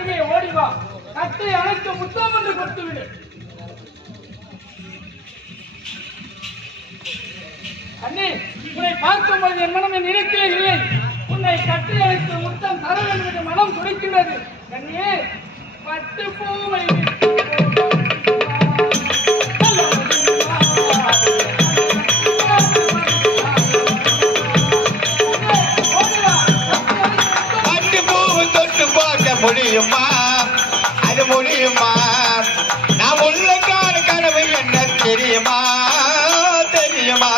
அருகே ஓடிவா, கட்டை அணைத்து முத்தம் என்று கொடுத்துவிடு. அண்ணே, உன்னை பார்க்கும்போது என் மனம் என் இடத்திலே இல்லை. உன்னை கட்டை அணைத்து முத்தம் தர வேண்டும் என்று மனம் துடிக்கின்றது. அண்ணே, பட்டு பூவை முடியுமா? அது முடியுமா? நான் உள்ள கனவு என்ன தெரியுமா? தெரியுமா?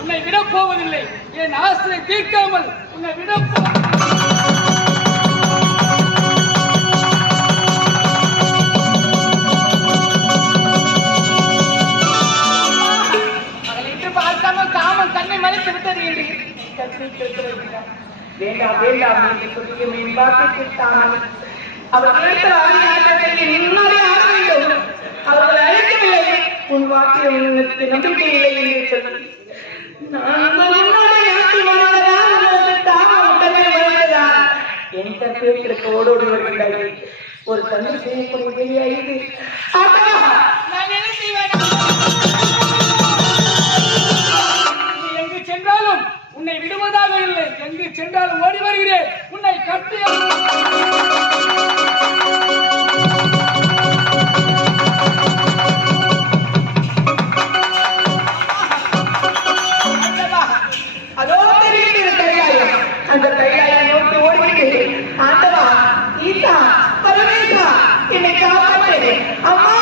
உன்னை விடப் போவதில்லை. என் ஆசை தீர்க்காமல் உன்னை விடப் பார்க்காமல் காமம் தன்னை மறைத்து விட்டது என்று வேண்டாம் வேண்டாம் என்று சொல்லிய என் வார்த்தை கேட்டாமல் அவர் கேட்ட ஆட்டத்தை இன்னொரு ஆட வேண்டும். அவர்கள் அழைக்கவில்லை. உன் வாக்கில் உனக்கு நம்பிக்கை இல்லை என்று சொல்லி என் தப்பிற்கு ஓடோடி வருகிறார்கள். ஒரு தந்தை செய்யக்கூடிய வெளியாகிறது. எங்கு சென்றாலும் உன்னை விடுவதாக இல்லை. எங்கு சென்றாலும் ஓடி வருகிறேன். உன்னை கட்டி அதோ தெரிகிறது கைலாயம். அந்த கைலாயம் நோக்கி ஓடுகிறேன். ஆண்டவா, ஈசா, பரமேசா, என்னை காப்பாற்று. அம்மா